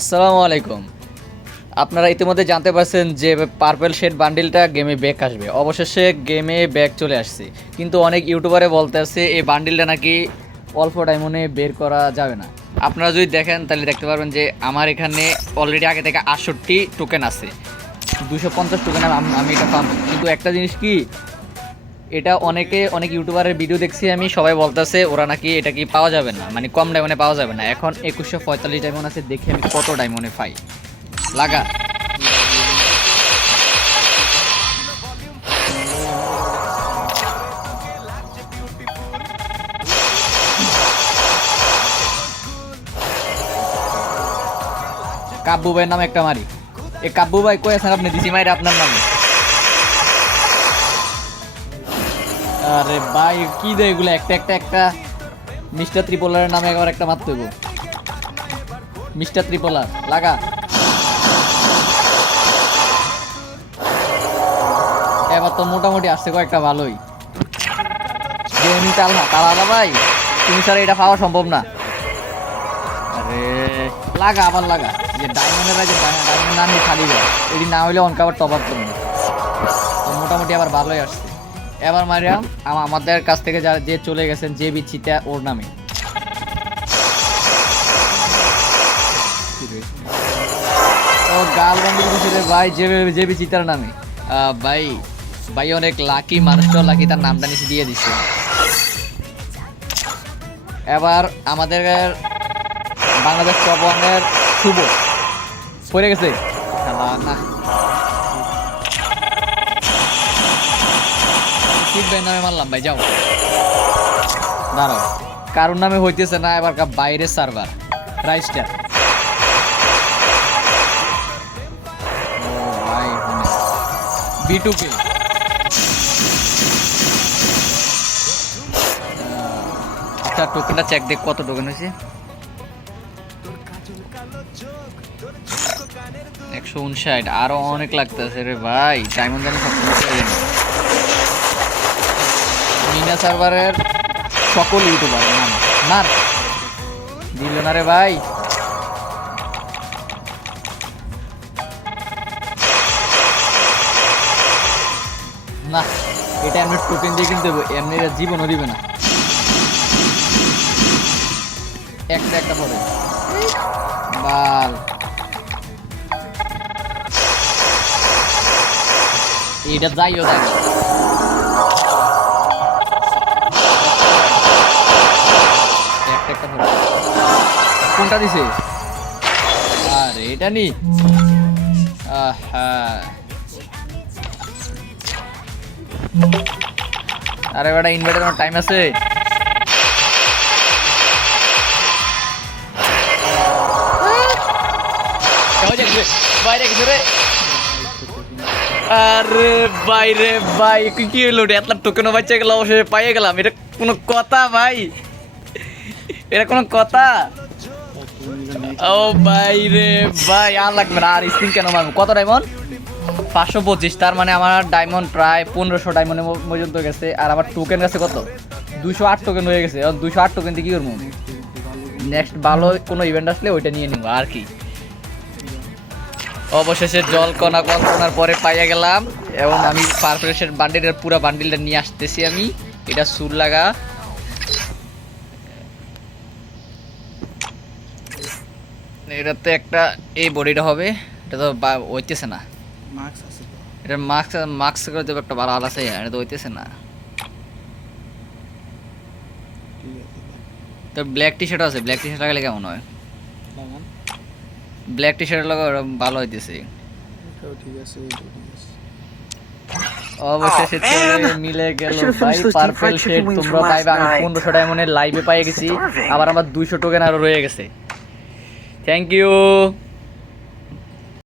আসসালামু আলাইকুম। আপনারা ইতিমধ্যে জানতে পারছেন যে পার্পল শেড বান্ডিলটা গেমে ব্যাক আসবে। অবশেষে গেমে ব্যাক চলে আসছে, কিন্তু অনেক ইউটিউবারে বলতেছে এই বান্ডিলটা নাকি অল্প টাইমে বের করা যাবে না। আপনারা যদি দেখেন তাহলে দেখতে পারবেন যে আমার এখানে অলরেডি আগে থেকে 68 টোকেন আছে, 250 টোকেন আমি এটা পাবো। কিন্তু একটা জিনিস কি, এটা অনেক ইউটিউবারের ভিডিও দেখছি আমি, সবাই বলতেছে ওরা নাকি এটা কি পাওয়া যাবে না, মানে কম ডায়মন্ডে পাওয়া যাবে না। এখন 2145 ডায়মন্ড আছে, দেখি আমি কত ডায়মন্ডে পাই। লাগা কাব্বু ভাইয়ের নামে একটা মারি। এ কাব্বু ভাই কই আছেন আপনি? দিছি মাইরে আপনার নামে। আরে ভাই কি দেয় এগুলো, একটা একটা একটা মিস্টার ত্রিপোলারের নামে একবার একটা মারতে হইব। মিস্টার ত্রিপোলার লাগা। এবার তো মোটামুটি আসছে কয়েকটা ভালোই। গেমি তালা ভাই, তুমি ছাড়া এটা পাওয়া সম্ভব না। আরে লাগা, আবার লাগা। যে ডায়মন্ডের আগে ডায়মন্ড না নিয়ে খালি যায়, এটি না হইলে অনকাবার টপ আপ করবো। মোটামুটি আবার ভালোই আসছে। এবার মারিয়াম আমাদের কাছ থেকে যে চলে গেছেন যে বিচ্ছিটা, ওর নামে। ও গাল বন্ধ দিয়েছে ভাই, যে বিচিতার নামে। ভাই ভাই অনেক লাকি মানুষটা, লাকি তার নামটা নিচে দিয়ে দিচ্ছে। এবার আমাদের বাংলাদেশ টপ ওয়ানের শুভ পড়ে গেছে। না নামে মারলাম ভাই, যাও দাঁড়াও। কারোর নামে হইতেছে না, এবার বাইরের সার্ভার রাইস্টার। B2K আচ্ছা, টোকেনটা চেক দেখ কত টোকেন হয়েছে। 159, আরো অনেক লাগতেছে রে ভাই। ডায়মন্ড জানি সব মিনা সার্ভারের সকল ইউটিউবার নাম মার দিল না রে ভাই। না এটা এমনি টোকেন দিয়ে কিনতে হবে, এমনি জীবনও দিবে না। একটা একটা পরে বাল। এটা যাইও যাই, একটা একটা পরে। কোনটা দিছে? আরে এটা নি। আরে বেটা ইনভার্টার টাইম আছে। আরে বাইরে ভাই কি হলো, এত টোকেনও বাচ্চা গেল, অবশ্যই পাইয়ে গেলাম। এটা কোনো কথা ভাই? এটা কোনো কথা? ও ভাই রে ভাই, আর লাগবে না। আর স্ক্রিন কেন মারবো? কত ডায়মন্ড? 525। তার মানে আমার ডায়মন্ড প্রায় 1500 ডায়মন্ডের পর্যন্ত গেছে। আর আমার টোকেন গেছে কত? 208 টোকেন হয়ে গেছে। 208 টোকেন দিয়ে কি করবো? নেক্সট ভালো কোনো ইভেন্ট আসলে ওইটা নিয়ে নিবো আর কি। অবশেষে জল কণার পরে পাইয়া গেলাম, এবং আমি পারফেকশন বান্ডিলের পুরো বান্ডিলটা নিয়ে আসতেছি আমি। এটা সুর লাগা। এটাতে একটা এই বডিটা হবে, এটা তো হইতেছে না। এটা মাস্ক করে দেবো একটা ভালো আছে, এটা তো হইতেছে না। তো ব্ল্যাক টি শার্ট আছে, ব্ল্যাক টি শার্ট লাগালে কেমন হয়? ব্ল্যাক টি শার্ট লাগা ভালো হইতেছে। অবশেষে মিলে গেল ভাই পার্পল শেড। তোমরা পাইবে, আমি 1500 ডায়মন্ডের লাইভে পাই গেছি। আবার আমার 200 টোকেন আরো রয়ে গেছে। Thank you.